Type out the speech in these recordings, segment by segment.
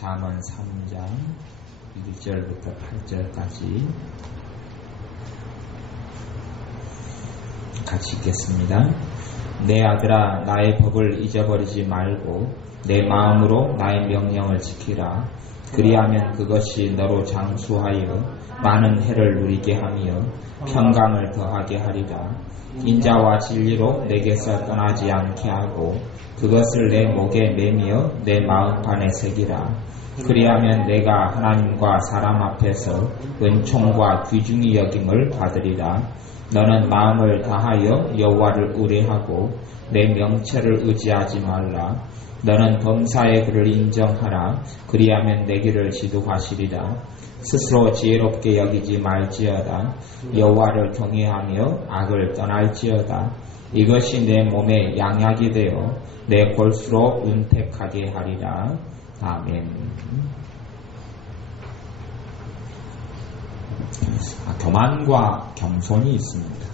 잠언 3장 1절부터 8절까지 같이 읽겠습니다. 내 아들아, 나의 법을 잊어버리지 말고 내 마음으로 나의 명령을 지키라. 그리하면 그것이 너로 장수하여 많은 해를 누리게 하며 평강을 더하게 하리라. 인자와 진리로 내게서 떠나지 않게 하고 그것을 내 목에 매며 내 마음판에 새기라. 그리하면 내가 하나님과 사람 앞에서 은총과 귀중히 여김을 받으리라. 너는 마음을 다하여 여호와를 의뢰하고 내 명체를 의지하지 말라. 너는 범사의 그를 인정하라. 그리하면 내 길을 지도하시리라. 스스로 지혜롭게 여기지 말지어다. 여호와를 경외하며 악을 떠날지어다. 이것이 내 몸에 양약이 되어 내 골수로 윤택하게 하리라. 아멘. 교만과 겸손이 있습니다.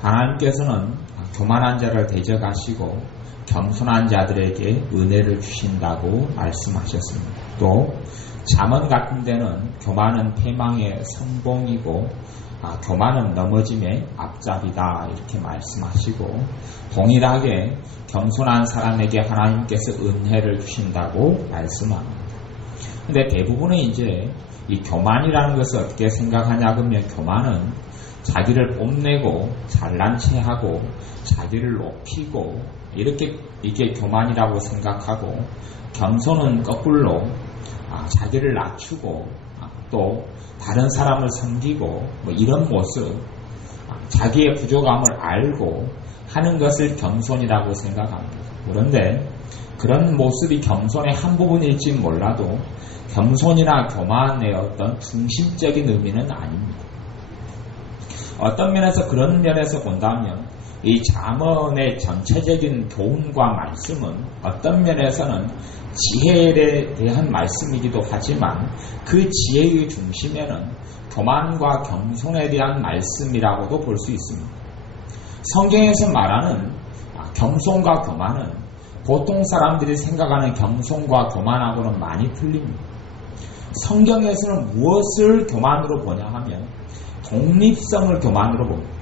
하나님께서는 교만한 자를 대적하시고 겸손한 자들에게 은혜를 주신다고 말씀하셨습니다. 또 잠언 같은 데는 교만은 패망의 선봉이고 교만은 넘어짐의 앞잡이다 이렇게 말씀하시고 동일하게 겸손한 사람에게 하나님께서 은혜를 주신다고 말씀합니다. 근데 대부분은 이제 이 교만이라는 것을 어떻게 생각하냐 그러면 교만은 자기를 뽐내고 잘난 체하고 자기를 높이고 이렇게 이게 교만이라고 생각하고 겸손은 거꾸로 자기를 낮추고 또 다른 사람을 섬기고 뭐 이런 모습 자기의 부족함을 알고 하는 것을 겸손이라고 생각합니다. 그런데 그런 모습이 겸손의 한 부분일지 몰라도 겸손이나 교만의 어떤 중심적인 의미는 아닙니다. 어떤 면에서 그런 면에서 본다면 이 잠언의 전체적인 교훈과 말씀은 어떤 면에서는 지혜에 대한 말씀이기도 하지만 그 지혜의 중심에는 교만과 겸손에 대한 말씀이라고도 볼 수 있습니다. 성경에서 말하는 겸손과 교만은 보통 사람들이 생각하는 겸손과 교만하고는 많이 틀립니다. 성경에서는 무엇을 교만으로 보냐 하면 독립성을 교만으로 봅니다.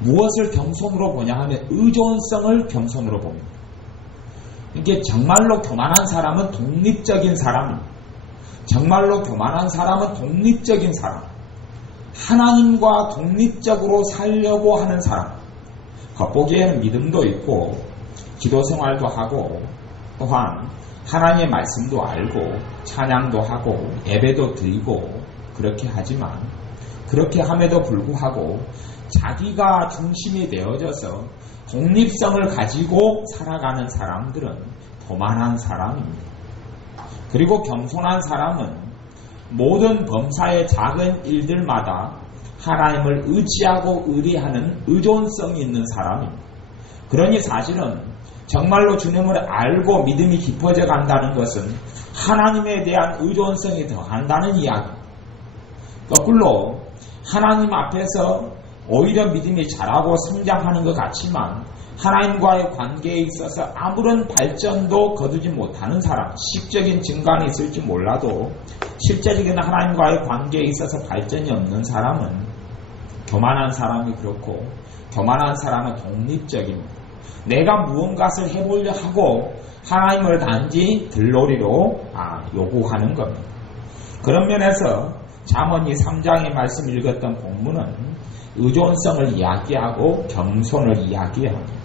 무엇을 겸손으로 보냐 하면 의존성을 겸손으로 봅니다. 이게 정말로 교만한 사람은 독립적인 사람입니다. 정말로 교만한 사람은 독립적인 사람. 하나님과 독립적으로 살려고 하는 사람. 겉보기에는 믿음도 있고 기도생활도 하고 또한 하나님의 말씀도 알고 찬양도 하고 예배도 드리고 그렇게 하지만 그렇게 함에도 불구하고 자기가 중심이 되어져서 독립성을 가지고 살아가는 사람들은 교만한 사람입니다. 그리고 겸손한 사람은 모든 범사의 작은 일들마다 하나님을 의지하고 의뢰하는 의존성이 있는 사람입니다. 그러니 사실은 정말로 주님을 알고 믿음이 깊어져 간다는 것은 하나님에 대한 의존성이 더한다는 이야기입니다. 거꾸로 하나님 앞에서 오히려 믿음이 자라고 성장하는 것 같지만 하나님과의 관계에 있어서 아무런 발전도 거두지 못하는 사람, 시적인 증가는 있을지 몰라도 실제적인 하나님과의 관계에 있어서 발전이 없는 사람은 교만한 사람이 그렇고 교만한 사람은 독립적입니다. 내가 무언가를 해보려 하고 하나님을 단지 들러리로 요구하는 겁니다. 그런 면에서 잠언이 3장의 말씀 읽었던 본문은 의존성을 이야기하고 겸손을 이야기합니다.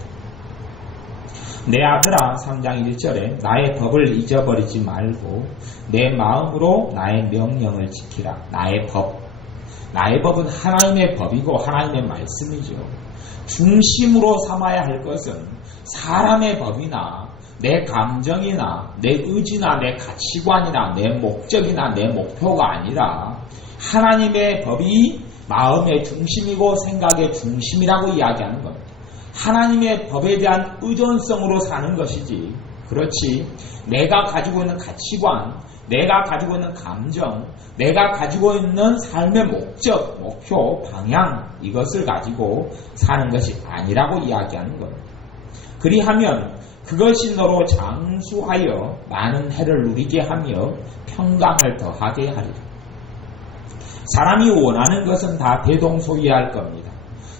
내 아들아 3장 1절에 나의 법을 잊어버리지 말고 내 마음으로 나의 명령을 지키라. 나의 법은 하나님의 법이고 하나님의 말씀이죠. 중심으로 삼아야 할 것은 사람의 법이나 내 감정이나 내 의지나 내 가치관이나 내 목적이나 내 목표가 아니라 하나님의 법이 마음의 중심이고 생각의 중심이라고 이야기하는 겁니다. 하나님의 법에 대한 의존성으로 사는 것이지 그렇지 내가 가지고 있는 가치관, 내가 가지고 있는 감정, 내가 가지고 있는 삶의 목적, 목표, 방향 이것을 가지고 사는 것이 아니라고 이야기하는 겁니다. 그리하면 그것이 너로 장수하여 많은 해를 누리게 하며 평강을 더하게 하리라. 사람이 원하는 것은 다 대동소이할 겁니다.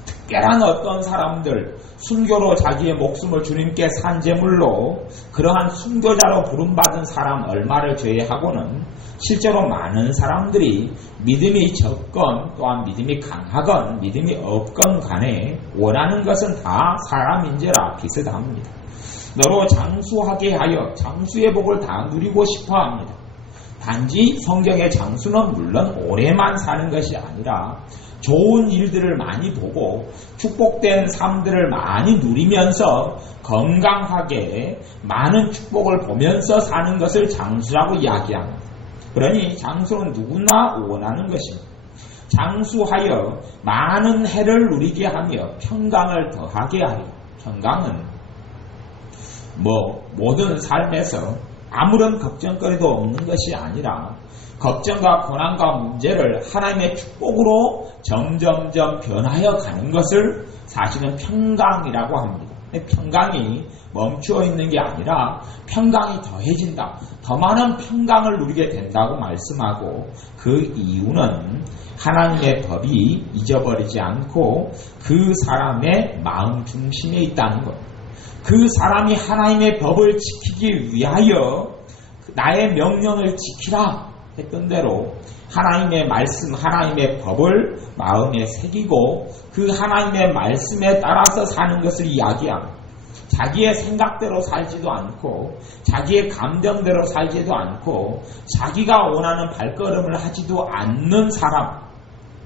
특별한 어떤 사람들, 순교로 자기의 목숨을 주님께 산 제물로 그러한 순교자로 부름받은 사람 얼마를 제외하고는 실제로 많은 사람들이 믿음이 적건 또한 믿음이 강하건 믿음이 없건 간에 원하는 것은 다 사람인지라 비슷합니다. 너로 장수하게 하여 장수의 복을 다 누리고 싶어 합니다. 단지 성경의 장수는 물론 오래만 사는 것이 아니라 좋은 일들을 많이 보고 축복된 삶들을 많이 누리면서 건강하게 많은 축복을 보면서 사는 것을 장수라고 이야기합니다. 그러니 장수는 누구나 원하는 것입니다. 장수하여 많은 해를 누리게 하며 평강을 더하게 하리. 평강은 모든 삶에서 아무런 걱정거리도 없는 것이 아니라 걱정과 고난과 문제를 하나님의 축복으로 점점점 변하여 가는 것을 사실은 평강이라고 합니다. 평강이 멈추어 있는 게 아니라 평강이 더해진다. 더 많은 평강을 누리게 된다고 말씀하고 그 이유는 하나님의 법이 잊어버리지 않고 그 사람의 마음 중심에 있다는 것. 그 사람이 하나님의 법을 지키기 위하여 나의 명령을 지키라 했던 대로 하나님의 말씀, 하나님의 법을 마음에 새기고 그 하나님의 말씀에 따라서 사는 것을 이야기합니다. 자기의 생각대로 살지도 않고 자기의 감정대로 살지도 않고 자기가 원하는 발걸음을 하지도 않는 사람,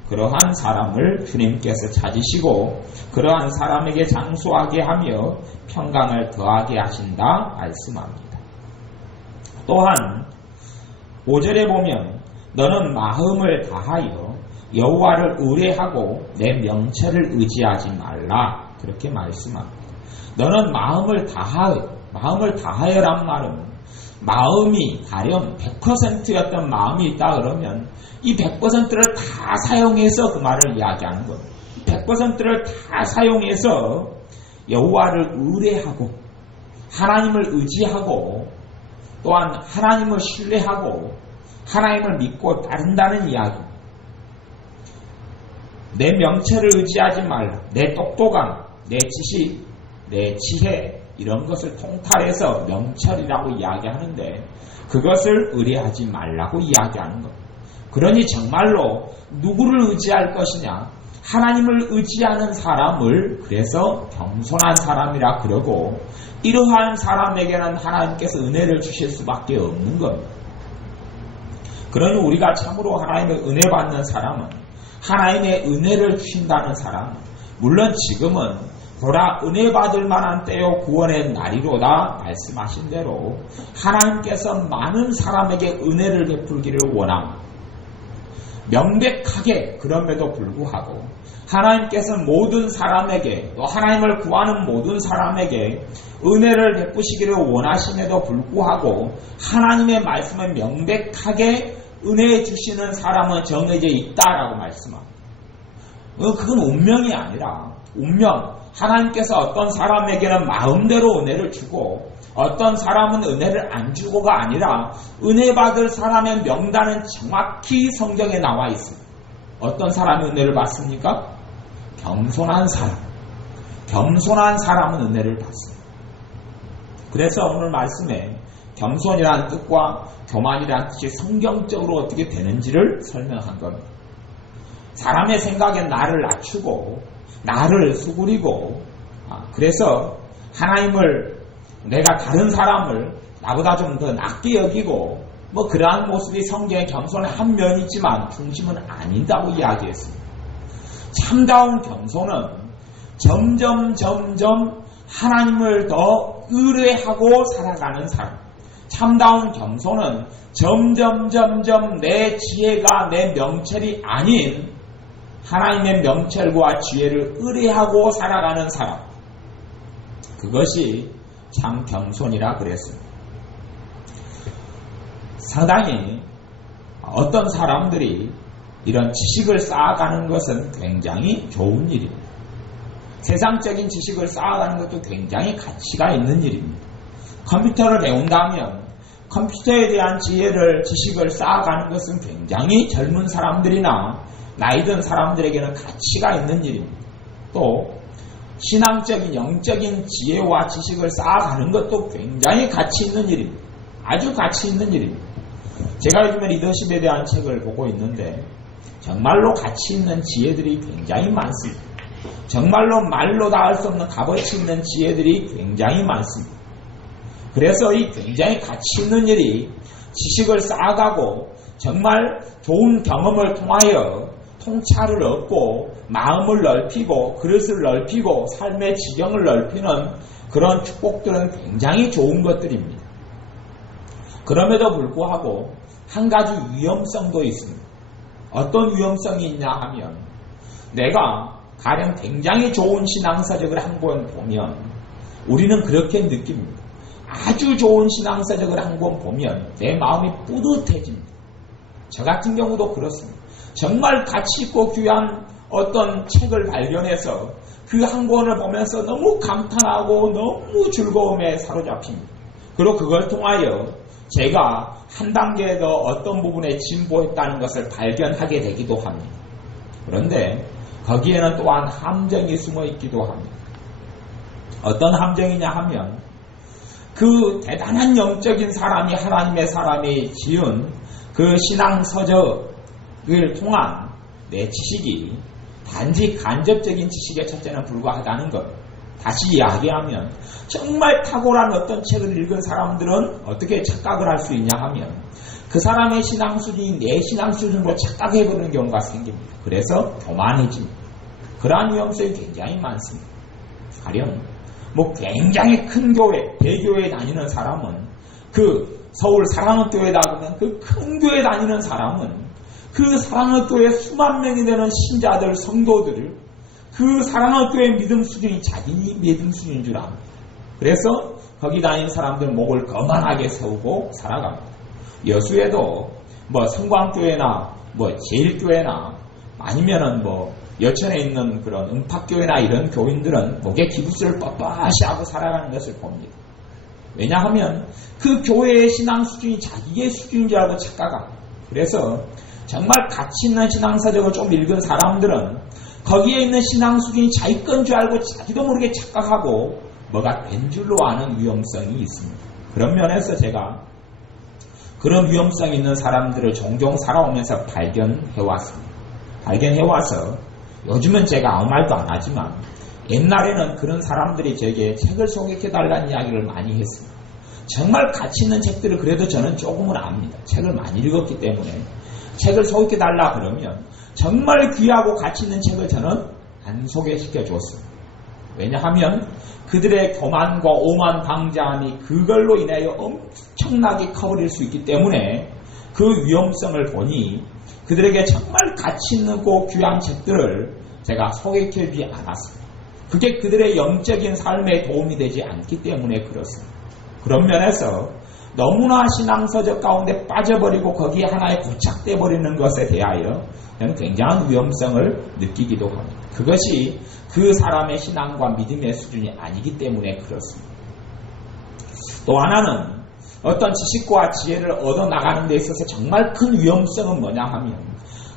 그러한 사람을 주님께서 찾으시고 그러한 사람에게 장수하게 하며 평강을 더하게 하신다 말씀합니다. 또한 5절에 보면 너는 마음을 다하여 여호와를 의뢰하고 내 명철을 의지하지 말라 그렇게 말씀합니다. 너는 마음을 다하여란 말은 마음이 가령 100%였던 마음이 있다 그러면 이 100%를 다 사용해서 그 말을 이야기하는 겁니다. 100%를 다 사용해서 여호와를 의뢰하고 하나님을 의지하고 또한 하나님을 신뢰하고 하나님을 믿고 따른다는 이야기. 내 명철을 의지하지 말라. 내 똑똑함, 내 지식, 내 지혜 이런 것을 통탈해서 명철이라고 이야기하는데 그것을 의뢰하지 말라고 이야기하는 것. 그러니 정말로 누구를 의지할 것이냐? 하나님을 의지하는 사람을 그래서 겸손한 사람이라 그러고 이러한 사람에게는 하나님께서 은혜를 주실 수밖에 없는 겁니다. 그러니 우리가 참으로 하나님의 은혜 받는 사람은 하나님의 은혜를 주신다는 사람, 물론 지금은 보라 은혜 받을 만한 때요 구원의 날이로다 말씀하신 대로 하나님께서 많은 사람에게 은혜를 베풀기를 원합니다. 명백하게 그럼에도 불구하고 하나님께서 모든 사람에게 또 하나님을 구하는 모든 사람에게 은혜를 베푸시기를 원하심에도 불구하고 하나님의 말씀을 명백하게 은혜 주시는 사람은 정해져 있다라고 말씀합니다. 그건 운명이 아니라 운명, 하나님께서 어떤 사람에게는 마음대로 은혜를 주고 어떤 사람은 은혜를 안 주고가 아니라 은혜 받을 사람의 명단은 정확히 성경에 나와 있습니다. 어떤 사람이 은혜를 받습니까? 겸손한 사람. 겸손한 사람은 은혜를 받습니다. 그래서 오늘 말씀에 겸손이라는 뜻과 교만이라는 뜻이 성경적으로 어떻게 되는지를 설명한 겁니다. 사람의 생각엔 나를 낮추고 나를 수그리고 그래서 하나님을 내가 다른 사람을 나보다 좀 더 낮게 여기고 그러한 모습이 성경의 겸손의 한 면이지만 중심은 아니다고 이야기했습니다. 참다운 겸손은 점점 하나님을 더 의뢰하고 살아가는 사람. 참다운 겸손은 점점 내 지혜가 내 명철이 아닌 하나님의 명철과 지혜를 의뢰하고 살아가는 사람. 그것이 참 겸손이라 그랬습니다. 상당히 어떤 사람들이 이런 지식을 쌓아가는 것은 굉장히 좋은 일입니다. 세상적인 지식을 쌓아가는 것도 굉장히 가치가 있는 일입니다. 컴퓨터를 배운다면 컴퓨터에 대한 지식을 쌓아가는 것은 굉장히 젊은 사람들이나 나이 든 사람들에게는 가치가 있는 일입니다. 또 신앙적인 영적인 지혜와 지식을 쌓아가는 것도 굉장히 가치 있는 일입니다. 아주 가치 있는 일입니다. 제가 요즘에 리더십에 대한 책을 보고 있는데 정말로 가치 있는 지혜들이 굉장히 많습니다. 정말로 말로 다 할 수 없는 값어치 있는 지혜들이 굉장히 많습니다. 그래서 이 굉장히 가치 있는 일이 지식을 쌓아가고 정말 좋은 경험을 통하여 통찰을 얻고 마음을 넓히고 그릇을 넓히고 삶의 지경을 넓히는 그런 축복들은 굉장히 좋은 것들입니다. 그럼에도 불구하고 한 가지 위험성도 있습니다. 어떤 위험성이 있냐 하면 내가 가령 굉장히 좋은 신앙서적을 한 권 보면 우리는 그렇게 느낍니다. 아주 좋은 신앙서적을 한 권 보면 내 마음이 뿌듯해집니다. 저 같은 경우도 그렇습니다. 정말 가치 있고 귀한 어떤 책을 발견해서 그 한 권을 보면서 너무 감탄하고 너무 즐거움에 사로잡힙니다. 그리고 그걸 통하여 제가 한 단계 더 어떤 부분에 진보했다는 것을 발견하게 되기도 합니다. 그런데 거기에는 또한 함정이 숨어 있기도 합니다. 어떤 함정이냐 하면 그 대단한 영적인 사람이 하나님의 사람이 지은 그 신앙서적을 통한 내 지식이 단지 간접적인 지식에 첫째는 불과하다는 것. 다시 이야기하면 정말 탁월한 어떤 책을 읽은 사람들은 어떻게 착각을 할 수 있냐 하면 그 사람의 신앙 수준이 내 신앙 수준으로 착각해버리는 경우가 생깁니다. 그래서 교만해집니다. 그러한 위험성이 굉장히 많습니다. 가령 굉장히 큰 교회, 대교회에 다니는 사람은 그 서울 사랑의 교회다 그러면 그 큰 교회 다니는 사람은 그 사랑의 교회 수만 명이 되는 신자들, 성도들을 그 사랑의 교회 믿음 수준이 자기 믿음 수준인 줄 압니다. 그래서 거기 다니는 사람들 목을 거만하게 세우고 살아갑니다. 여수에도 성광교회나 제일교회나 아니면은 여천에 있는 그런 음팍교회나 이런 교인들은 목에 기부스를 뻣뻣이 하고 살아가는 것을 봅니다. 왜냐하면 그 교회의 신앙 수준이 자기의 수준인 줄 알고 착각합니다. 그래서 정말 가치 있는 신앙서적을 좀 읽은 사람들은 거기에 있는 신앙 수준이 자기 건 줄 알고 자기도 모르게 착각하고 뭐가 된 줄로 아는 위험성이 있습니다. 그런 면에서 제가 그런 위험성이 있는 사람들을 종종 살아오면서 발견해왔습니다. 발견해와서 요즘은 제가 아무 말도 안 하지만 옛날에는 그런 사람들이 제게 책을 소개해달라는 이야기를 많이 했습니다. 정말 가치 있는 책들을 그래도 저는 조금은 압니다. 책을 많이 읽었기 때문에 책을 소개해달라 그러면 정말 귀하고 가치 있는 책을 저는 안 소개시켜 줬습니다. 왜냐하면 그들의 교만과 오만 방자함이 그걸로 인하여 엄청나게 커버릴 수 있기 때문에 그 위험성을 보니 그들에게 정말 가치 있는 고 귀한 책들을 제가 소개해주지 않았습니다. 그게 그들의 영적인 삶에 도움이 되지 않기 때문에 그렇습니다. 그런 면에서 너무나 신앙서적 가운데 빠져버리고 거기에 하나에 고착돼 버리는 것에 대하여 저는 굉장한 위험성을 느끼기도 합니다. 그것이 그 사람의 신앙과 믿음의 수준이 아니기 때문에 그렇습니다. 또 하나는 어떤 지식과 지혜를 얻어나가는 데 있어서 정말 큰 위험성은 뭐냐 하면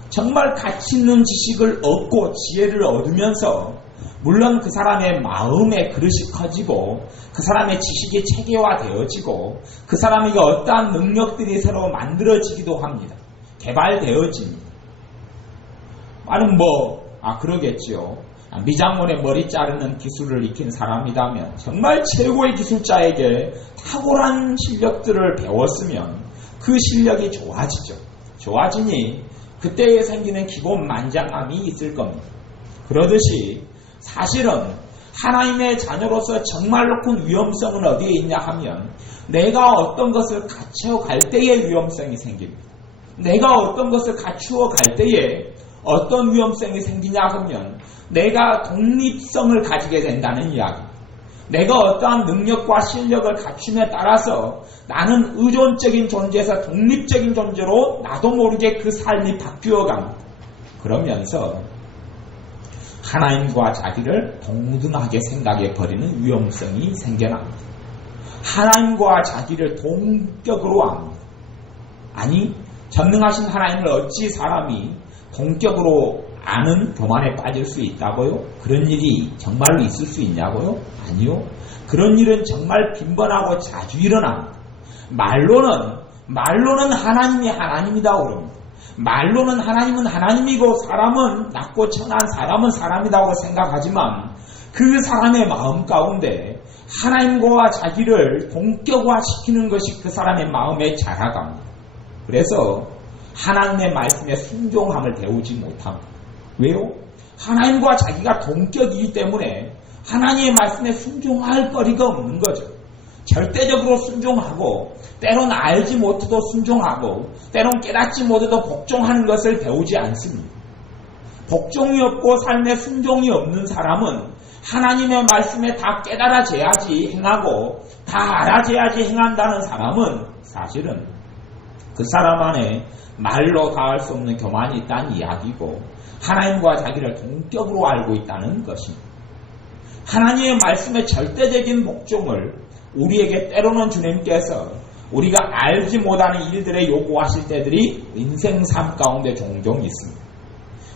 정말 가치 있는 지식을 얻고 지혜를 얻으면서 물론 그 사람의 마음의 그릇이 커지고 그 사람의 지식이 체계화되어지고 그 사람에게 어떠한 능력들이 새로 만들어지기도 합니다. 개발되어집니다. 말은 그러겠지요. 미장원의 머리 자르는 기술을 익힌 사람이라면 정말 최고의 기술자에게 탁월한 실력들을 배웠으면 그 실력이 좋아지죠. 좋아지니 그때에 생기는 기본 만장함이 있을 겁니다. 그러듯이 사실은 하나님의 자녀로서 정말로 큰 위험성은 어디에 있냐 하면 내가 어떤 것을 갖추어 갈 때의 위험성이 생깁니다. 내가 어떤 것을 갖추어 갈 때에 어떤 위험성이 생기냐 하면 내가 독립성을 가지게 된다는 이야기. 내가 어떠한 능력과 실력을 갖춤에 따라서 나는 의존적인 존재에서 독립적인 존재로 나도 모르게 그 삶이 바뀌어갑니다. 그러면서 하나님과 자기를 동등하게 생각해 버리는 위험성이 생겨납니다. 하나님과 자기를 동격으로 압니다. 아니, 전능하신 하나님을 어찌 사람이 동격으로 아는 교만에 빠질 수 있다고요? 그런 일이 정말로 있을 수 있냐고요? 아니요. 그런 일은 정말 빈번하고 자주 일어납니다. 말로는 하나님이 하나님이다 그럽니다. 말로는 하나님은 하나님이고 사람은 낮고 천한 사람은 사람이라고 생각하지만 그 사람의 마음 가운데 하나님과 자기를 동격화시키는 것이 그 사람의 마음의 자라갑니다. 그래서 하나님의 말씀에 순종함을 배우지 못합니다. 왜요? 하나님과 자기가 동격이기 때문에 하나님의 말씀에 순종할 거리가 없는 거죠. 절대적으로 순종하고 때론 알지 못해도 순종하고 때론 깨닫지 못해도 복종하는 것을 배우지 않습니다. 복종이 없고 삶에 순종이 없는 사람은 하나님의 말씀에 다 깨달아져야지 행하고 다 알아져야지 행한다는 사람은 사실은 그 사람 안에 말로 다할 수 없는 교만이 있다는 이야기고 하나님과 자기를 동격으로 알고 있다는 것입니다. 하나님의 말씀의 절대적인 복종을 우리에게 때로는 주님께서 우리가 알지 못하는 일들에 요구하실 때들이 인생 삶 가운데 종종 있습니다.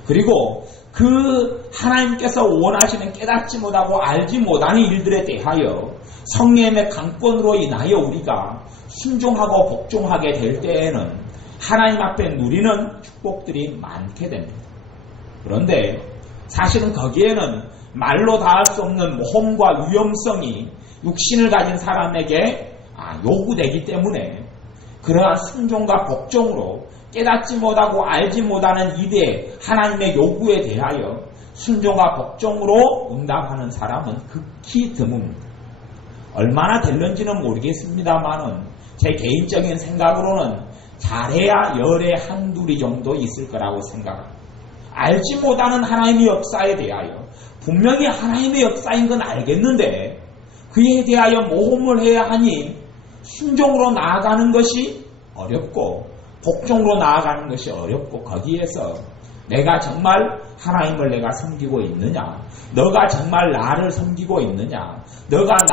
그리고 그 하나님께서 원하시는 깨닫지 못하고 알지 못하는 일들에 대하여 성령의 강권으로 인하여 우리가 순종하고 복종하게 될 때에는 하나님 앞에 누리는 축복들이 많게 됩니다. 그런데 사실은 거기에는 말로 다할 수 없는 모험과 위험성이 육신을 가진 사람에게 요구되기 때문에 그러한 순종과 복종으로 깨닫지 못하고 알지 못하는 이들의 하나님의 요구에 대하여 순종과 복종으로 응답하는 사람은 극히 드뭅니다. 얼마나 될는지는 모르겠습니다만은 제 개인적인 생각으로는 잘해야 열에 한둘이 정도 있을 거라고 생각합니다. 알지 못하는 하나님의 역사에 대하여 분명히 하나님의 역사인 건 알겠는데 그에 대하여 모험을 해야 하니 순종으로 나아가는 것이 어렵고 복종으로 나아가는 것이 어렵고 거기에서 내가 정말 하나님을 내가 섬기고 있느냐, 너가 정말 나를 섬기고 있느냐, 너가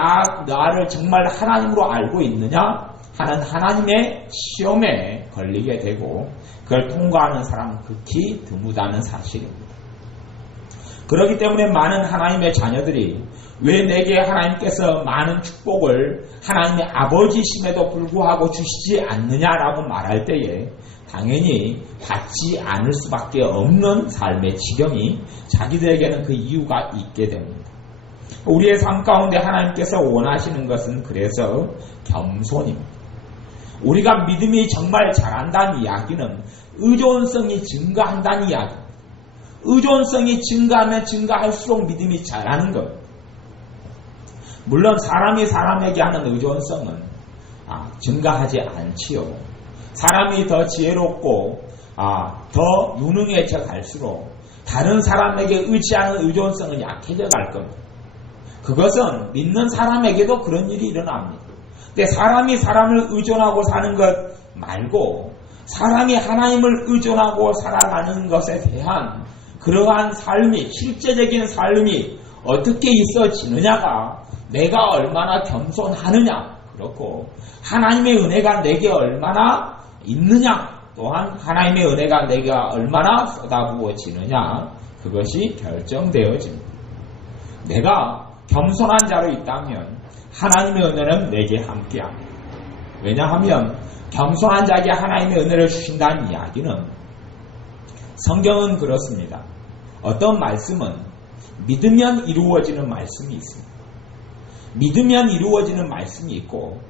나를 정말 하나님으로 알고 있느냐 하는 하나님의 시험에 걸리게 되고 그걸 통과하는 사람은 극히 드무다는 사실입니다. 그렇기 때문에 많은 하나님의 자녀들이 왜 내게 하나님께서 많은 축복을 하나님의 아버지심에도 불구하고 주시지 않느냐라고 말할 때에 당연히 받지 않을 수밖에 없는 삶의 지경이 자기들에게는 그 이유가 있게 됩니다. 우리의 삶 가운데 하나님께서 원하시는 것은 그래서 겸손입니다. 우리가 믿음이 정말 잘한다는 이야기는 의존성이 증가한다는 이야기입니다. 의존성이 증가하면 증가할수록 믿음이 잘하는 것. 물론 사람이 사람에게 하는 의존성은 증가하지 않지요. 사람이 더 지혜롭고 더 유능해져 갈수록 다른 사람에게 의지하는 의존성은 약해져 갈 겁니다. 그것은 믿는 사람에게도 그런 일이 일어납니다. 근데 사람이 사람을 의존하고 사는 것 말고 사람이 하나님을 의존하고 살아가는 것에 대한 그러한 삶이, 실제적인 삶이 어떻게 있어지느냐가 내가 얼마나 겸손하느냐, 그렇고 하나님의 은혜가 내게 얼마나 있느냐, 또한 하나님의 은혜가 내가 얼마나 쏟아부어지느냐, 그것이 결정되어집니다. 내가 겸손한 자로 있다면 하나님의 은혜는 내게 함께합니다. 왜냐하면 겸손한 자에게 하나님의 은혜를 주신다는 이야기는 성경은 그렇습니다. 어떤 말씀은 믿으면 이루어지는 말씀이 있습니다. 믿으면 이루어지는 말씀이 있고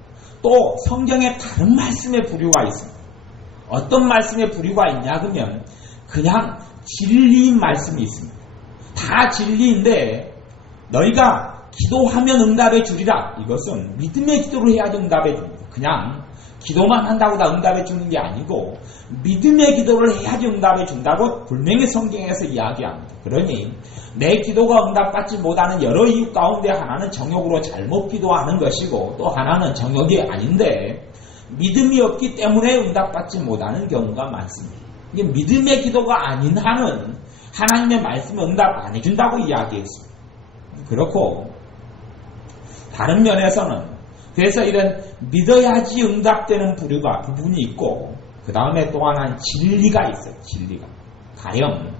또 성경에 다른 말씀의 부류가 있습니다. 어떤 말씀의 부류가 있냐 그러면 그냥 진리인 말씀이 있습니다. 다 진리인데 너희가 기도하면 응답해 주리라. 이것은 믿음의 기도를 해야지 응답해 줍니다. 그냥 기도만 한다고 다 응답해 주는 게 아니고 믿음의 기도를 해야지 응답해 준다고 분명히 성경에서 이야기합니다. 그러니 내 기도가 응답받지 못하는 여러 이유 가운데 하나는 정욕으로 잘못 기도하는 것이고 또 하나는 정욕이 아닌데 믿음이 없기 때문에 응답받지 못하는 경우가 많습니다. 이게 믿음의 기도가 아닌 한은 하나님의 말씀을 응답 안 해준다고 이야기했습니다. 그렇고 다른 면에서는 그래서 이런 믿어야지 응답되는 부분이 있고, 그 다음에 또 하나는 진리가 있어요. 진리가. 가령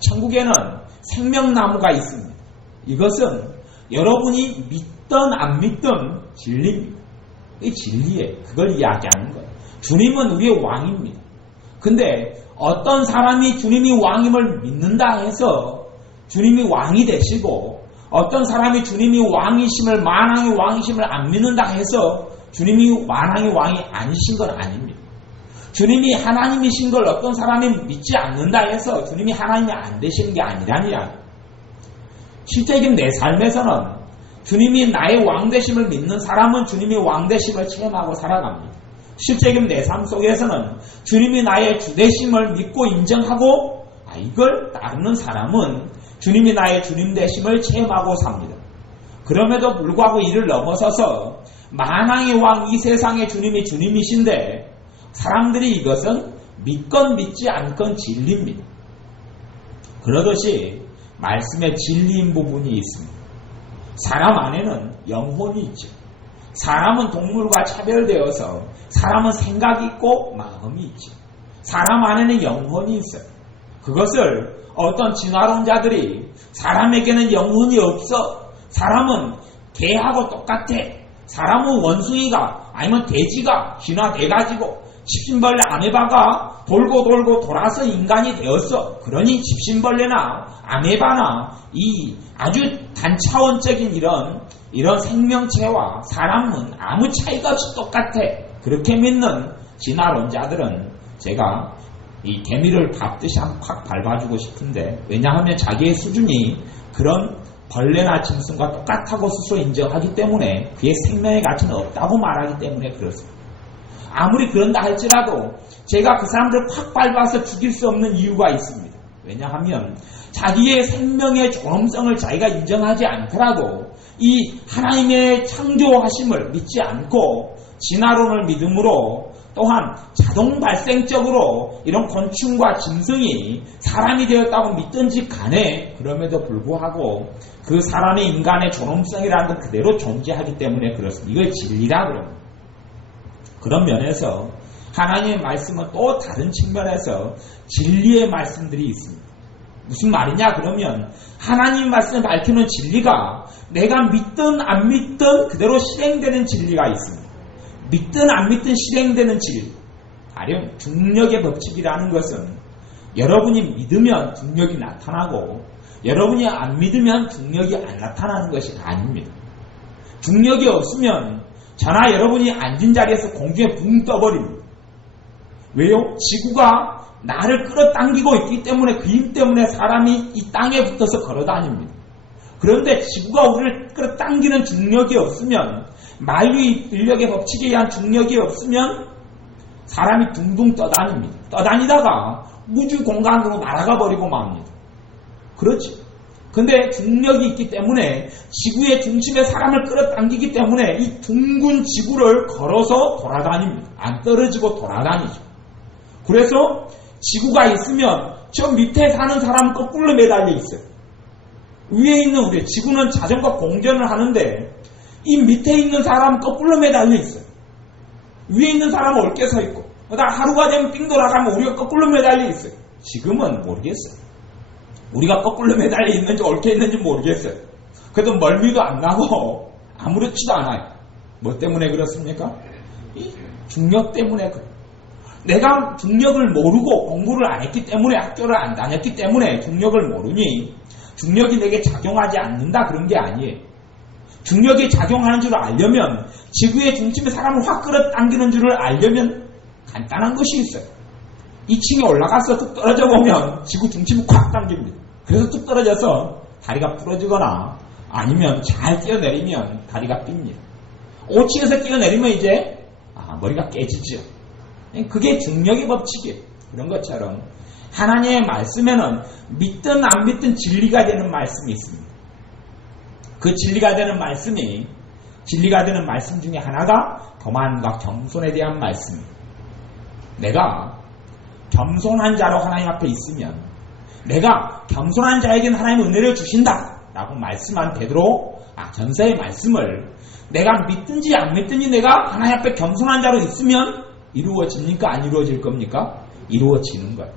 천국에는 생명나무가 있습니다. 이것은 여러분이 믿든 안 믿든 진리입니다. 이 진리예요. 그걸 이야기하는 거예요. 주님은 우리의 왕입니다. 근데 어떤 사람이 주님이 왕임을 믿는다 해서 주님이 왕이 되시고, 어떤 사람이 주님이 왕이심을, 만왕의 왕이심을 안 믿는다 해서 주님이 만왕의 왕이 아니신 건 아닙니다. 주님이 하나님이신 걸 어떤 사람이 믿지 않는다 해서 주님이 하나님이 안 되시는 게 아니라니라. 실제적인 내 삶에서는 주님이 나의 왕되심을 믿는 사람은 주님이 왕되심을 체험하고 살아갑니다. 실제적인 내 삶 속에서는 주님이 나의 주되심을 믿고 인정하고 이걸 따르는 사람은 주님이 나의 주님 되심을 체험하고 삽니다. 그럼에도 불구하고 이를 넘어서서 만왕의 왕 이 세상의 주님이 주님이신데 사람들이 이것은 믿건 믿지 않건 진리입니다. 그러듯이 말씀에 진리인 부분이 있습니다. 사람 안에는 영혼이 있죠. 사람은 동물과 차별되어서 사람은 생각이 있고 마음이 있죠. 사람 안에는 영혼이 있어요. 그것을 어떤 진화론자들이 사람에게는 영혼이 없어. 사람은 개하고 똑같아. 사람은 원숭이가 아니면 돼지가 진화돼가지고 집신벌레 아메바가 돌고 돌아서 인간이 되었어. 그러니 집신벌레나 아메바나 이 아주 단차원적인 이런 생명체와 사람은 아무 차이가 없이 똑같아. 그렇게 믿는 진화론자들은 제가 이 개미를 밟듯이 확 밟아주고 싶은데, 왜냐하면 자기의 수준이 그런 벌레나 짐승과 똑같다고 스스로 인정하기 때문에 그의 생명의 가치는 없다고 말하기 때문에 그렇습니다. 아무리 그런다 할지라도 제가 그 사람들을 확 밟아서 죽일 수 없는 이유가 있습니다. 왜냐하면 자기의 생명의 존엄성을 자기가 인정하지 않더라도 이 하나님의 창조하심을 믿지 않고 진화론을 믿음으로 또한 자동 발생적으로 이런 곤충과 짐승이 사람이 되었다고 믿든지 간에 그럼에도 불구하고 그 사람의 인간의 존엄성이라는 건 그대로 존재하기 때문에 그렇습니다. 이걸 진리라 그럽니다. 그런 면에서 하나님의 말씀은 또 다른 측면에서 진리의 말씀들이 있습니다. 무슨 말이냐 그러면 하나님 말씀을 밝히는 진리가 내가 믿든 안 믿든 그대로 실행되는 진리가 있습니다. 믿든 안 믿든 실행되는 진리. 가령 중력의 법칙이라는 것은 여러분이 믿으면 중력이 나타나고 여러분이 안 믿으면 중력이 안 나타나는 것이 아닙니다. 중력이 없으면 저나 여러분이 앉은 자리에서 공중에 붕 떠버립니다. 왜요? 지구가 나를 끌어당기고 있기 때문에 그 힘 때문에 사람이 이 땅에 붙어서 걸어다닙니다. 그런데 지구가 우리를 끌어당기는 중력이 없으면, 만유의 인력의 법칙에 의한 중력이 없으면 사람이 둥둥 떠다닙니다. 떠다니다가 우주 공간으로 날아가 버리고 맙니다. 그렇지. 근데 중력이 있기 때문에 지구의 중심에 사람을 끌어당기기 때문에 이 둥근 지구를 걸어서 돌아다닙니다. 안 떨어지고 돌아다니죠. 그래서 지구가 있으면 저 밑에 사는 사람은 거꾸로 매달려 있어요. 위에 있는 우리 지구는 자전거 공전을 하는데 이 밑에 있는 사람은 거꾸로 매달려 있어요. 위에 있는 사람은 옳게 서 있고, 그러다 하루가 되면 빙 돌아가면 우리가 거꾸로 매달려 있어요. 지금은 모르겠어요. 우리가 거꾸로 매달려 있는지 옳게 있는지 모르겠어요. 그래도 멀미도 안 나고 아무렇지도 않아요. 뭐 때문에 그렇습니까? 이 중력 때문에 그래요. 내가 중력을 모르고 공부를 안 했기 때문에, 학교를 안 다녔기 때문에 중력을 모르니 중력이 내게 작용하지 않는다 그런 게 아니에요. 중력이 작용하는 줄을 알려면, 지구의 중심에 사람을 확 끌어당기는 줄을 알려면 간단한 것이 있어요. 2층에 올라가서 뚝 떨어져 보면 지구 중심이 콱 당깁니다. 그래서 뚝 떨어져서 다리가 부러지거나 아니면 잘 뛰어내리면 다리가 삔니다. 5층에서 뛰어내리면 이제 머리가 깨지죠. 그게 중력의 법칙이에요. 그런 것처럼 하나님의 말씀에는 믿든 안 믿든 진리가 되는 말씀이 있습니다. 그 진리가 되는 말씀 중에 하나가 교만과 겸손에 대한 말씀입니다. 내가 겸손한 자로 하나님 앞에 있으면, 내가 겸손한 자에게는 하나님의 은혜를 주신다 라고 말씀한 베드로 전서의 말씀을 내가 믿든지 안 믿든지 내가 하나님 앞에 겸손한 자로 있으면 이루어집니까? 안 이루어질 겁니까? 이루어지는 거예요.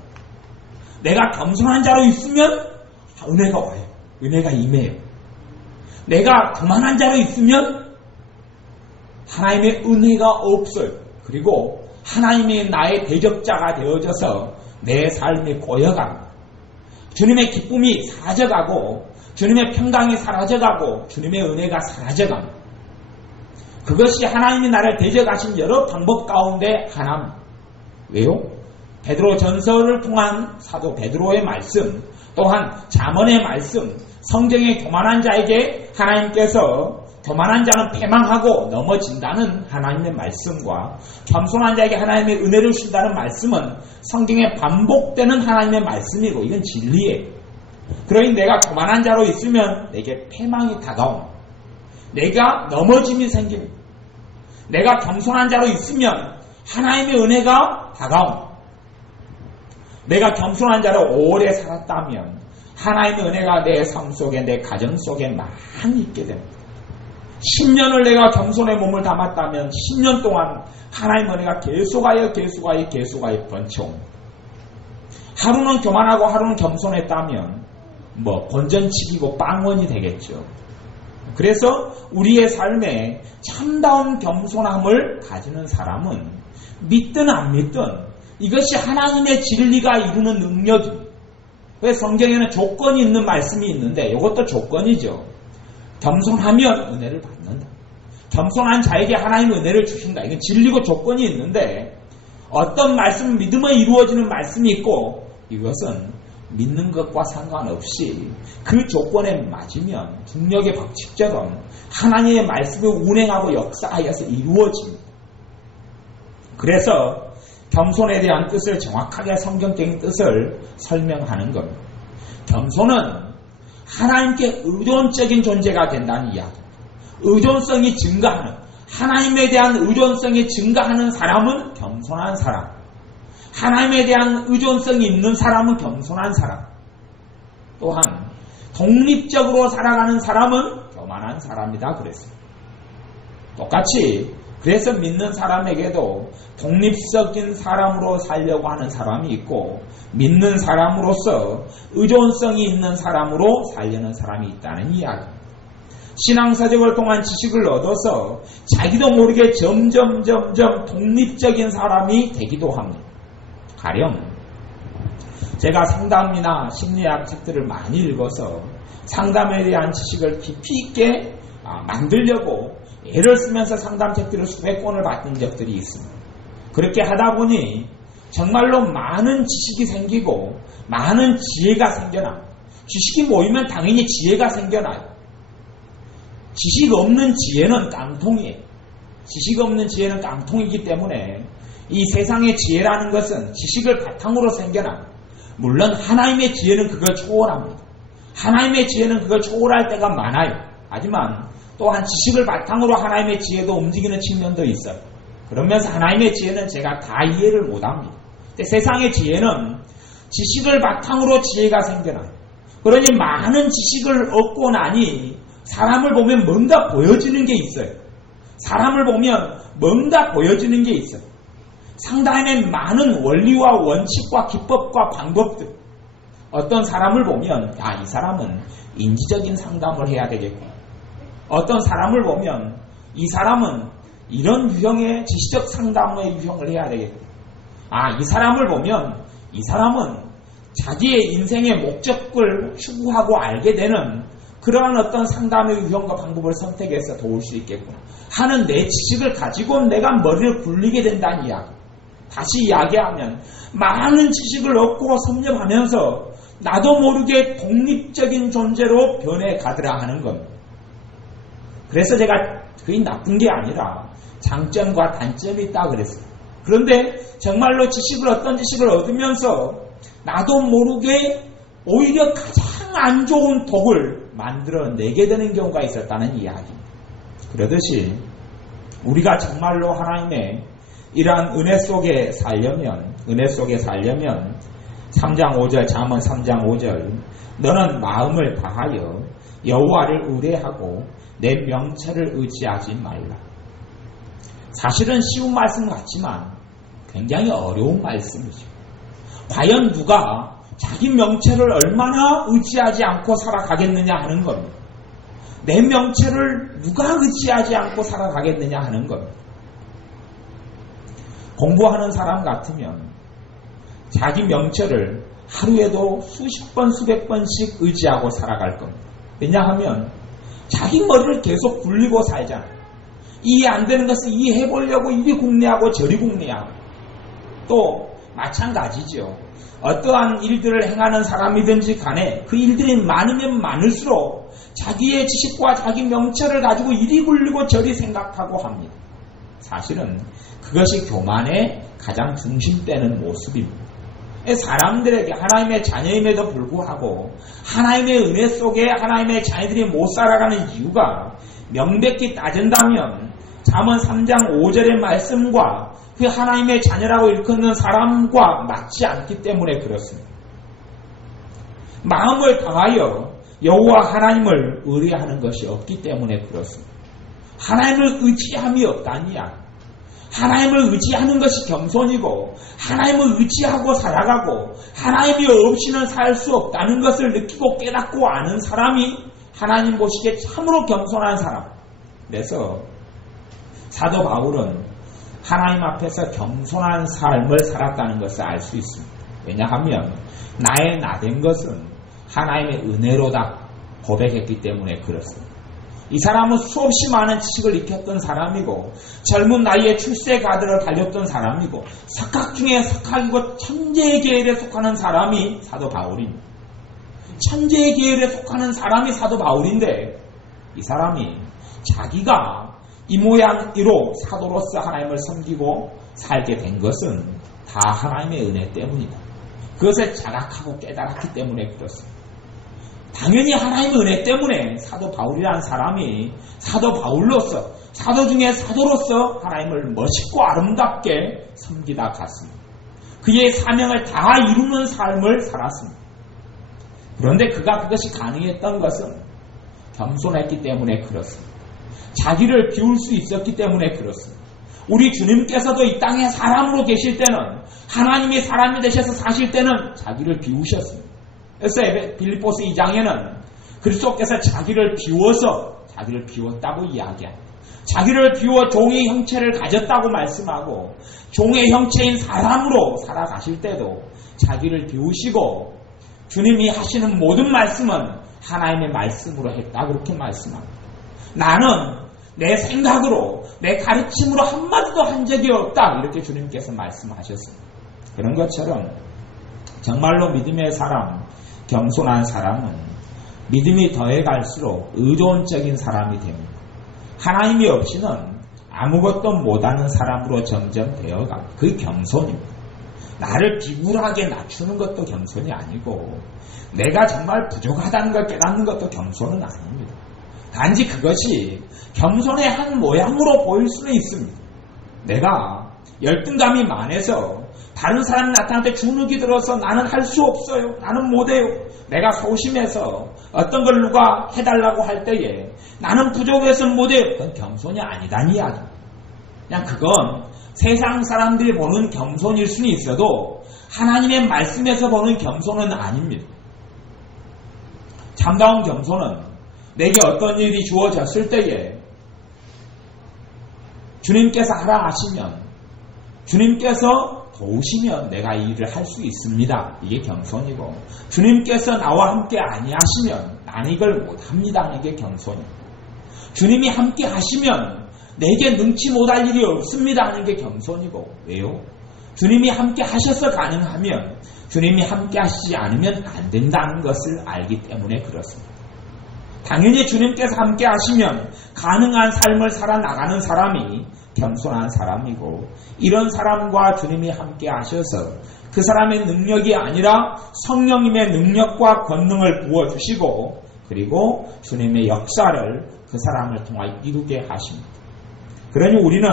내가 겸손한 자로 있으면 은혜가 와요. 은혜가 임해요. 내가 교만한 자로 있으면 하나님의 은혜가 없어요. 그리고 하나님이 나의 대적자가 되어져서 내 삶이 고여가고 주님의 기쁨이 사라져가고 주님의 평강이 사라져가고 주님의 은혜가 사라져갑니다. 그것이 하나님이 나를 대적하신 여러 방법 가운데 하나입니다. 왜요? 베드로 전서를 통한 사도 베드로의 말씀, 또한 잠언의 말씀, 성경의 교만한 자에게 하나님께서 교만한 자는 패망하고 넘어진다는 하나님의 말씀과 겸손한 자에게 하나님의 은혜를 주신다는 말씀은 성경에 반복되는 하나님의 말씀이고 이건 진리예요. 그러니 내가 교만한 자로 있으면 내게 패망이 다가옵니다. 내가 넘어짐이 생깁니다. 내가 겸손한 자로 있으면 하나님의 은혜가 다가옵니다. 내가 겸손한 자로 오래 살았다면 하나님의 은혜가 내 삶 속에 내 가정 속에 많이 있게 됩니다. 10년을 내가 겸손의 몸을 담았다면 10년 동안 하나님의 은혜가 계속하여 번쳐옵니다. 하루는 교만하고 하루는 겸손했다면 본전치기고 빵원이 되겠죠. 그래서 우리의 삶에 참다운 겸손함을 가지는 사람은 믿든 안 믿든 이것이 하나님의 진리가 이루는 능력입니다. 왜 성경에는 조건이 있는 말씀이 있는데 이것도 조건이죠. 겸손하면 은혜를 받는다. 겸손한 자에게 하나님의 은혜를 주신다. 이건 진리고 조건이 있는데 어떤 말씀은 믿음에 이루어지는 말씀이 있고 이것은 믿는 것과 상관없이 그 조건에 맞으면 중력의 법칙처럼 하나님의 말씀을 운행하고 역사하여서 이루어집니다. 그래서 겸손에 대한 뜻을 정확하게 성경적인 뜻을 설명하는 겁니다. 겸손은 하나님께 의존적인 존재가 된다는 이야기입니다. 의존성이 증가하는, 하나님에 대한 의존성이 증가하는 사람은 겸손한 사람. 하나님에 대한 의존성이 있는 사람은 겸손한 사람. 또한 독립적으로 살아가는 사람은 교만한 사람이다 그랬어요. 똑같이 그래서 믿는 사람에게도 독립적인 사람으로 살려고 하는 사람이 있고 믿는 사람으로서 의존성이 있는 사람으로 살려는 사람이 있다는 이야기입니다. 신앙사적을 통한 지식을 얻어서 자기도 모르게 점점 독립적인 사람이 되기도 합니다. 가령 제가 상담이나 심리학 책들을 많이 읽어서 상담에 대한 지식을 깊이 있게 만들려고 애를 쓰면서 상담 책들을 수백 권을 받은 적들이 있습니다. 그렇게 하다 보니 정말로 많은 지식이 생기고 많은 지혜가 생겨나. 지식이 모이면 당연히 지혜가 생겨나요. 지식 없는 지혜는 깡통이에요. 지식 없는 지혜는 깡통이기 때문에 이 세상의 지혜라는 것은 지식을 바탕으로 생겨나. 물론 하나님의 지혜는 그걸 초월합니다. 하나님의 지혜는 그걸 초월할 때가 많아요. 하지만 또한 지식을 바탕으로 하나님의 지혜도 움직이는 측면도 있어요. 그러면서 하나님의 지혜는 제가 다 이해를 못합니다. 근데 세상의 지혜는 지식을 바탕으로 지혜가 생겨나요. 그러니 많은 지식을 얻고 나니 사람을 보면 뭔가 보여지는 게 있어요. 사람을 보면 뭔가 보여지는 게 있어요. 상당히 많은 원리와 원칙과 기법과 방법들. 어떤 사람을 보면 이 사람은 인지적인 상담을 해야 되겠고, 어떤 사람을 보면 이 사람은 이런 유형의 지식적 상담의 유형을 해야 되겠고, 이 사람을 보면 이 사람은 자기의 인생의 목적을 추구하고 알게 되는 그러한 어떤 상담의 유형과 방법을 선택해서 도울 수 있겠구나 하는 내 지식을 가지고 내가 머리를 굴리게 된다는 이야기. 다시 이야기하면 많은 지식을 얻고 섭렵하면서 나도 모르게 독립적인 존재로 변해가더라 하는 겁니다. 그래서 제가 그게 나쁜 게 아니라 장점과 단점이 있다 그랬어요. 그런데 정말로 어떤 지식을 얻으면서 나도 모르게 오히려 가장 안 좋은 독을 만들어내게 되는 경우가 있었다는 이야기입니다. 그러듯이 우리가 정말로 하나님의 이러한 은혜 속에 살려면 3장 5절 잠언 3장 5절 너는 마음을 다하여 여호와를 의뢰하고 내 명체를 의지하지 말라. 사실은 쉬운 말씀 같지만 굉장히 어려운 말씀이죠. 과연 누가 자기 명체를 얼마나 의지하지 않고 살아가겠느냐 하는 겁니다. 내 명체를 누가 의지하지 않고 살아가겠느냐 하는 겁니다. 공부하는 사람 같으면 자기 명체를 하루에도 수십 번, 수백 번씩 의지하고 살아갈 겁니다. 왜냐하면 자기 머리를 계속 굴리고 살잖아요. 이해 안 되는 것을 이해해보려고 이리 궁리하고 저리 궁리하고. 또 마찬가지죠. 어떠한 일들을 행하는 사람이든지 간에 그 일들이 많으면 많을수록 자기의 지식과 자기 명체를 가지고 이리 굴리고 저리 생각하고 합니다. 사실은 그것이 교만의 가장 중심되는 모습입니다. 사람들에게 하나님의 자녀임에도 불구하고 하나님의 은혜 속에 하나님의 자녀들이 못 살아가는 이유가 명백히 따진다면 잠언 3장 5절의 말씀과 그 하나님의 자녀라고 일컫는 사람과 맞지 않기 때문에 그렇습니다. 마음을 다하여 여호와 하나님을 의뢰하는 것이 없기 때문에 그렇습니다. 하나님을 의지함이 없다니야. 하나님을 의지하는 것이 겸손이고 하나님을 의지하고 살아가고 하나님이 없이는 살 수 없다는 것을 느끼고 깨닫고 아는 사람이 하나님 보시기에 참으로 겸손한 사람. 그래서 사도 바울은 하나님 앞에서 겸손한 삶을 살았다는 것을 알 수 있습니다. 왜냐하면 나의 나된 것은 하나님의 은혜로다 고백했기 때문에 그렇습니다. 이 사람은 수없이 많은 지식을 익혔던 사람이고 젊은 나이에 출세 가들을 달렸던 사람이고 석학 중에 석학이고 천재의 계열에 속하는 사람이 사도 바울입니다. 천재의 계열에 속하는 사람이 사도 바울인데 이 사람이 자기가 이 모양으로 사도로서 하나님을 섬기고 살게 된 것은 다 하나님의 은혜 때문이다. 그것을 자각하고 깨달았기 때문에 그렇습니다. 당연히 하나님의 은혜 때문에 사도 바울이라는 사람이 사도 바울로서 사도 중에 사도로서 하나님을 멋있고 아름답게 섬기다 갔습니다. 그의 사명을 다 이루는 삶을 살았습니다. 그런데 그가 그것이 가능했던 것은 겸손했기 때문에 그렇습니다. 자기를 비울 수 있었기 때문에 그렇습니다. 우리 주님께서도 이 땅에 사람으로 계실 때는 하나님이 사람이 되셔서 사실 때는 자기를 비우셨습니다. 그래서 빌립보서 2장에는 그리스도께서 자기를 비웠다고 이야기합니다. 자기를 비워 종의 형체를 가졌다고 말씀하고 종의 형체인 사람으로 살아가실 때도 자기를 비우시고 주님이 하시는 모든 말씀은 하나님의 말씀으로 했다 그렇게 말씀합니다. 나는 내 생각으로 내 가르침으로 한마디도 한 적이 없다 이렇게 주님께서 말씀하셨습니다. 그런 것처럼 정말로 믿음의 사람 겸손한 사람은 믿음이 더해갈수록 의존적인 사람이 됩니다. 하나님이 없이는 아무것도 못하는 사람으로 점점 되어갑니다. 그게 겸손입니다. 나를 비굴하게 낮추는 것도 겸손이 아니고 내가 정말 부족하다는 걸 깨닫는 것도 겸손은 아닙니다. 단지 그것이 겸손의 한 모양으로 보일 수는 있습니다. 내가 열등감이 많아서 다른 사람이 나타날 때 주눅이 들어서 나는 할 수 없어요. 나는 못해요. 내가 소심해서 어떤 걸 누가 해달라고 할 때에 나는 부족해서 못해요. 그건 겸손이 아니다는 이야기. 그냥 그건 세상 사람들이 보는 겸손일 수는 있어도 하나님의 말씀에서 보는 겸손은 아닙니다. 참다운 겸손은 내게 어떤 일이 주어졌을 때에 주님께서 하라 하시면 주님께서 도우시면 내가 이 일을 할 수 있습니다. 이게 겸손이고 주님께서 나와 함께 아니하시면 나는 이걸 못합니다. 이게 겸손입니다. 주님이 함께 하시면 내게 능치 못할 일이 없습니다. 하는 게 겸손이고 왜요? 주님이 함께 하셔서 가능하면 주님이 함께 하시지 않으면 안 된다는 것을 알기 때문에 그렇습니다. 당연히 주님께서 함께 하시면 가능한 삶을 살아나가는 사람이 겸손한 사람이고 이런 사람과 주님이 함께 하셔서 그 사람의 능력이 아니라 성령님의 능력과 권능을 부어주시고 그리고 주님의 역사를 그 사람을 통하여 이루게 하십니다. 그러니 우리는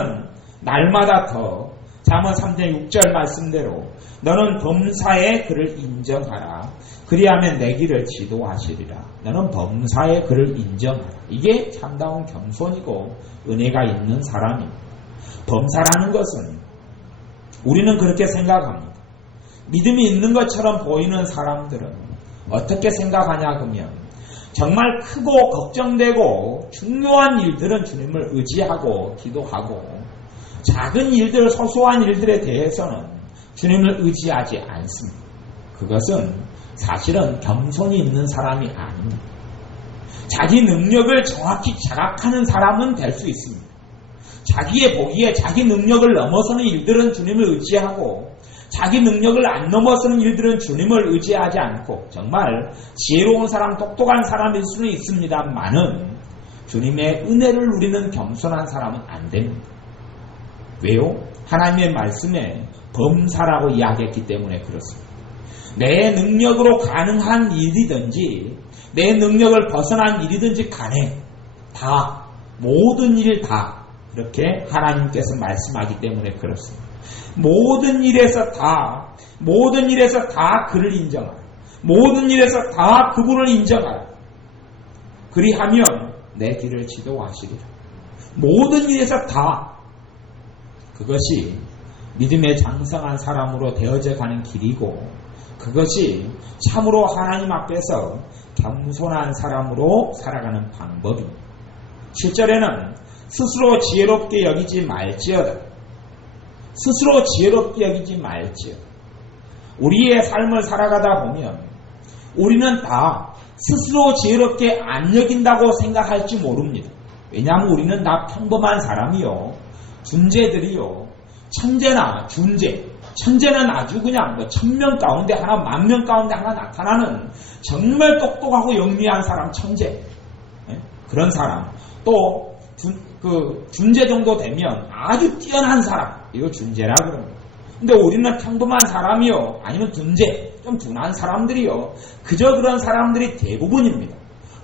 날마다 더 잠언 3장 6절 말씀대로 너는 범사의 그를 인정하라. 그리하면 내 길을 지도하시리라. 너는 범사의 그를 인정하라. 이게 참다운 겸손이고 은혜가 있는 사람입니다. 범사라는 것은 우리는 그렇게 생각합니다. 믿음이 있는 것처럼 보이는 사람들은 어떻게 생각하냐 그러면 정말 크고 걱정되고 중요한 일들은 주님을 의지하고 기도하고 작은 일들, 소소한 일들에 대해서는 주님을 의지하지 않습니다. 그것은 사실은 겸손이 있는 사람이 아닙니다. 자기 능력을 정확히 자각하는 사람은 될 수 있습니다. 자기의 보기에 자기 능력을 넘어서는 일들은 주님을 의지하고 자기 능력을 안 넘어서는 일들은 주님을 의지하지 않고 정말 지혜로운 사람, 똑똑한 사람일 수는 있습니다만은 주님의 은혜를 누리는 겸손한 사람은 안 됩니다. 왜요? 하나님의 말씀에 범사라고 이야기했기 때문에 그렇습니다. 내 능력으로 가능한 일이든지 내 능력을 벗어난 일이든지 간에 다 모든 일 다 그렇게 하나님께서 말씀하기 때문에 그렇습니다. 모든 일에서 다 그를 인정하라. 모든 일에서 다 그분을 인정하라. 그리하면 내 길을 지도하시리라. 모든 일에서 다 그것이 믿음의 장성한 사람으로 되어져 가는 길이고 그것이 참으로 하나님 앞에서 겸손한 사람으로 살아가는 방법입니다. 7절에는 스스로 지혜롭게 여기지 말지어다. 스스로 지혜롭게 여기지 말지어다. 우리의 삶을 살아가다 보면 우리는 다 스스로 지혜롭게 안 여긴다고 생각할지 모릅니다. 왜냐하면 우리는 다 평범한 사람이요. 존재들이요. 천재나 존재. 천재는 아주 그냥 1000명 가운데 하나, 10,000명 가운데 하나 나타나는 정말 똑똑하고 영리한 사람, 천재. 그런 사람. 또 존재 정도 되면 아주 뛰어난 사람. 이거 존재라 그럽니다. 근데 우리는 평범한 사람이요. 아니면 존재, 좀 둔한 사람들이요. 그저 그런 사람들이 대부분입니다.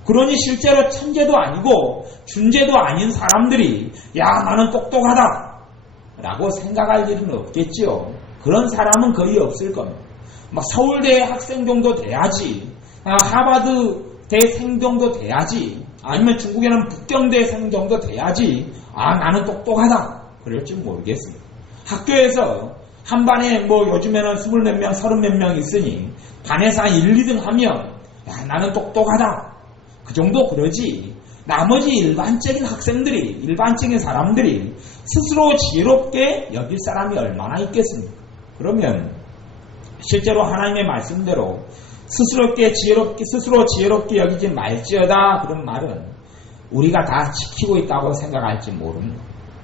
그러니 실제로 천재도 아니고 존재도 아닌 사람들이 야 나는 똑똑하다 라고 생각할 일은 없겠지요. 그런 사람은 거의 없을 겁니다. 막 서울대 학생 정도 돼야지, 하버드 대생 정도 돼야지, 아니면 중국에는 북경대생 정도 돼야지 나는 똑똑하다 그럴지 모르겠습니다. 학교에서 한 반에 요즘에는 20몇 명, 30몇 명 있으니 반에서 한 1, 2등 하면 야 나는 똑똑하다 그 정도 그러지 나머지 일반적인 학생들이, 일반적인 사람들이 스스로 지혜롭게 여길 사람이 얼마나 있겠습니까? 그러면 실제로 하나님의 말씀대로 스스로 지혜롭게 여기지 말지어다 그런 말은 우리가 다 지키고 있다고 생각할지 모릅니다.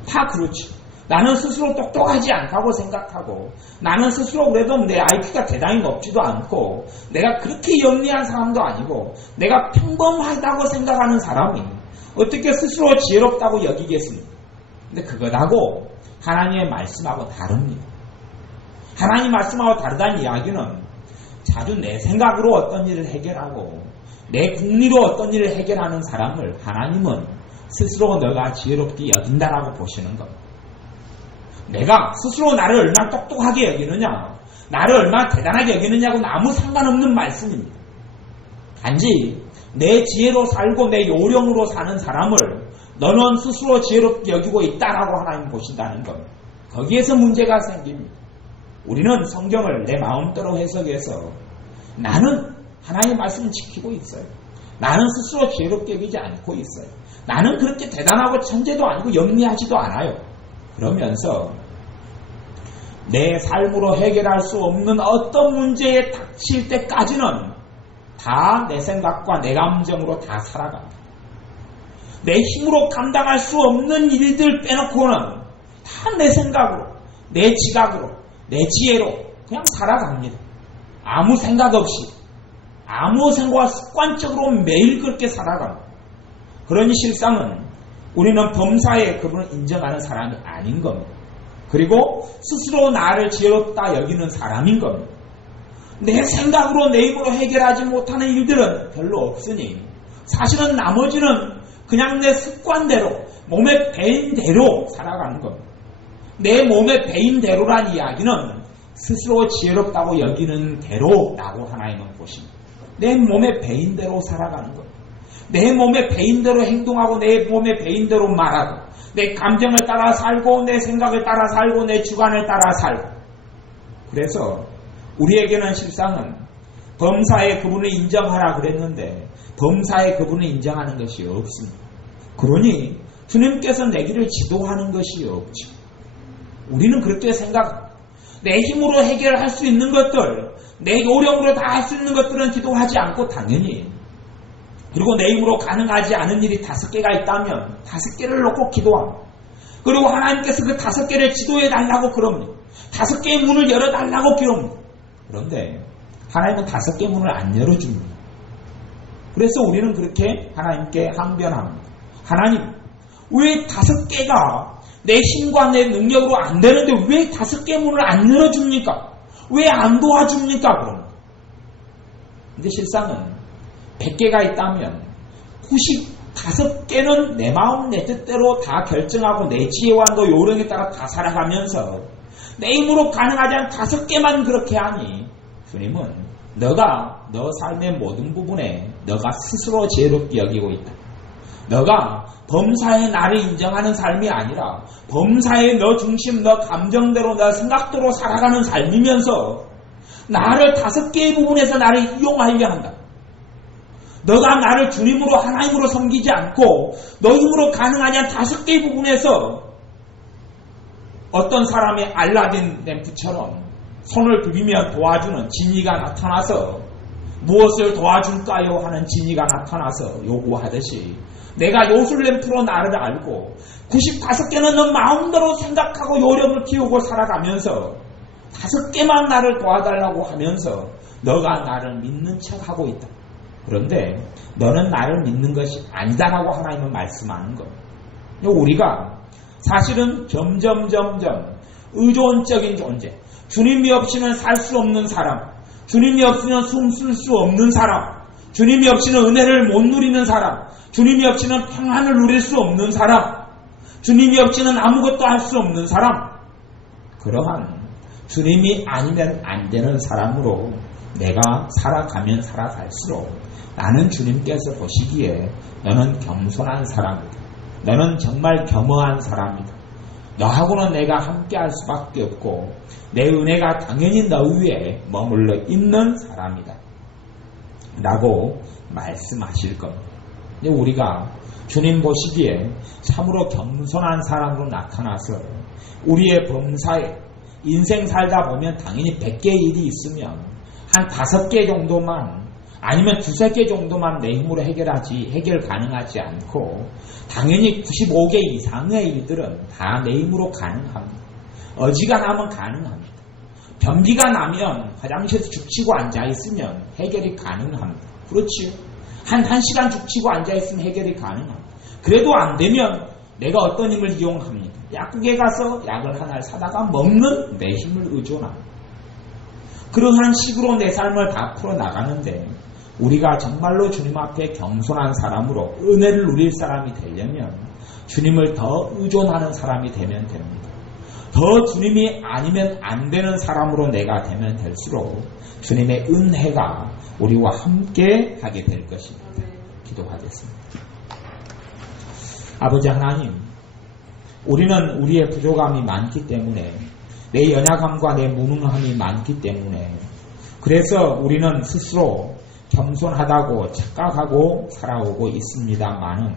다 그렇지. 나는 스스로 똑똑하지 않다고 생각하고 나는 스스로 그래도 내 IQ가 대단히 높지도 않고 내가 그렇게 영리한 사람도 아니고 내가 평범하다고 생각하는 사람이 어떻게 스스로 지혜롭다고 여기겠습니까? 근데 그것하고 하나님의 말씀하고 다릅니다. 하나님 말씀하고 다르다는 이야기는 자주 내 생각으로 어떤 일을 해결하고 내 궁리로 어떤 일을 해결하는 사람을 하나님은 스스로 너가 지혜롭게 여긴다라고 보시는 겁니다. 내가 스스로 나를 얼마나 똑똑하게 여기느냐, 나를 얼마나 대단하게 여기느냐고는 아무 상관없는 말씀입니다. 단지 내 지혜로 살고 내 요령으로 사는 사람을 너는 스스로 지혜롭게 여기고 있다라고 하나님 보신다는 겁니다. 거기에서 문제가 생깁니다. 우리는 성경을 내 마음대로 해석해서 나는 하나님의 말씀을 지키고 있어요. 나는 스스로 지혜롭게 여기지 않고 있어요. 나는 그렇게 대단하고 천재도 아니고 영리하지도 않아요. 그러면서 내 삶으로 해결할 수 없는 어떤 문제에 닥칠 때까지는 다 내 생각과 내 감정으로 다 살아갑니다. 내 힘으로 감당할 수 없는 일들 빼놓고는 다 내 생각으로, 내 지각으로, 내 지혜로 그냥 살아갑니다. 아무 생각 없이, 아무 생각 습관적으로 매일 그렇게 살아갑니다. 그러니 실상은 우리는 범사에 그분을 인정하는 사람이 아닌 겁니다. 그리고 스스로 나를 지혜롭다 여기는 사람인 겁니다. 내 생각으로 내 입으로 해결하지 못하는 일들은 별로 없으니 사실은 나머지는 그냥 내 습관대로 몸에 배인 대로 살아가는 겁니다. 내 몸의 배임대로란 이야기는 스스로 지혜롭다고 여기는 대로라고 하나님은 보십니다. 내 몸의 배임대로 살아가는 것. 내 몸의 배임대로 행동하고 내 몸의 배임대로 말하고 내 감정을 따라 살고 내 생각을 따라 살고 내 주관을 따라 살고. 그래서 우리에게는 실상은 범사에 그분을 인정하라 그랬는데 범사에 그분을 인정하는 것이 없습니다. 그러니 주님께서 내 길을 지도하는 것이 없죠. 우리는 그렇게 생각합니다. 내 힘으로 해결할 수 있는 것들, 내 요령으로 다 할 수 있는 것들은 기도하지 않고 당연히, 그리고 내 힘으로 가능하지 않은 일이 5개가 있다면 5개를 놓고 기도합니다. 그리고 하나님께서 그 5개를 지도해 달라고 그럽니다. 5개의 문을 열어달라고 기도합니다. 그런데 하나님은 5개의 문을 안 열어줍니다. 그래서 우리는 그렇게 하나님께 항변합니다. 하나님, 왜 5개가 내 힘과 내 능력으로 안 되는데 왜 5개의 문을 안 열어줍니까? 왜 안 도와줍니까? 그럼. 근데 실상은 100개가 있다면 95개는 내 마음 내 뜻대로 다 결정하고 내 지혜와 너 요령에 따라 다 살아가면서 내 힘으로 가능하지 않은 5개만 그렇게 하니 주님은 너가 너 삶의 모든 부분에 너가 스스로 지혜롭게 여기고 있다. 너가 범사에 나를 인정하는 삶이 아니라 범사에 너 중심, 너 감정대로, 너 생각대로 살아가는 삶이면서 나를 5개의 부분에서 나를 이용하려 한다. 너가 나를 주님으로 하나님으로 섬기지 않고 너 힘으로 가능하지 않은 5개의 부분에서 어떤 사람의 알라딘 램프처럼 손을 비비면 도와주는 지니가 나타나서 무엇을 도와줄까요? 하는 지니가 나타나서 요구하듯이 내가 요술램프로 나를 알고 95개는 너 마음대로 생각하고 요령을 키우고 살아가면서 5개만 나를 도와달라고 하면서 너가 나를 믿는 척하고 있다. 그런데 너는 나를 믿는 것이 아니다라고 하나님은 말씀하는 거예요. 우리가 사실은 점점 의존적인 존재, 주님이 없이는 살 수 없는 사람, 주님이 없이는 숨 쉴 수 없는 사람, 주님이 없이는 은혜를 못 누리는 사람, 주님이 없이는 평안을 누릴 수 없는 사람, 주님이 없이는 아무것도 할 수 없는 사람, 그러한 주님이 아니면 안 되는 사람으로 내가 살아가면 살아갈수록 나는 주님께서 보시기에 너는 겸손한 사람이다. 너는 정말 겸허한 사람이다. 너하고는 내가 함께할 수밖에 없고 내 은혜가 당연히 너 위에 머물러 있는 사람이다. 라고 말씀하실 겁니다. 우리가 주님 보시기에 참으로 겸손한 사람으로 나타나서 우리의 범사에 인생 살다 보면 당연히 100개의 일이 있으면 한 5개 정도만 아니면 2-3개 정도만 내 힘으로 해결 가능하지 않고 당연히 95개 이상의 일들은 다 내 힘으로 가능합니다. 어지간하면 가능합니다. 변비가 나면 화장실에서 죽치고 앉아있으면 해결이 가능합니다. 그렇지요. 한 시간 죽치고 앉아있으면 해결이 가능합니다. 그래도 안 되면 내가 어떤 힘을 이용합니다. 약국에 가서 약을 하나를 사다가 먹는 내 힘을 의존합니다. 그러한 식으로 내 삶을 다 풀어나가는데 우리가 정말로 주님 앞에 겸손한 사람으로 은혜를 누릴 사람이 되려면 주님을 더 의존하는 사람이 되면 됩니다. 더 주님이 아니면 안 되는 사람으로 내가 되면 될수록 주님의 은혜가 우리와 함께 하게 될 것입니다. 기도하겠습니다. 아버지 하나님, 우리는 우리의 부족함이 많기 때문에 내 연약함과 내 무능함이 많기 때문에 그래서 우리는 스스로 겸손하다고 착각하고 살아오고 있습니다만은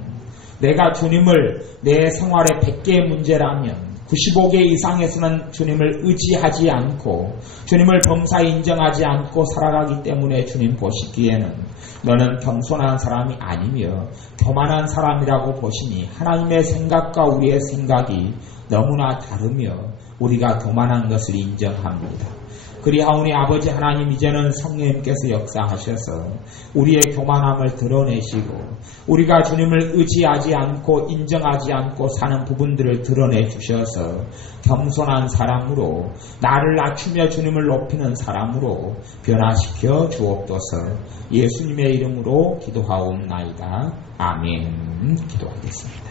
내가 주님을 내 생활의 100개의 문제라면 95개 이상에서는 주님을 의지하지 않고 주님을 범사에 인정하지 않고 살아가기 때문에 주님 보시기에는 너는 겸손한 사람이 아니며 교만한 사람이라고 보시니 하나님의 생각과 우리의 생각이 너무나 다르며 우리가 교만한 것을 인정합니다. 그리하오니 아버지 하나님, 이제는 성령님께서 역사하셔서 우리의 교만함을 드러내시고 우리가 주님을 의지하지 않고 인정하지 않고 사는 부분들을 드러내 주셔서 겸손한 사람으로 나를 낮추며 주님을 높이는 사람으로 변화시켜 주옵소서. 예수님의 이름으로 기도하옵나이다. 아멘. 기도하겠습니다.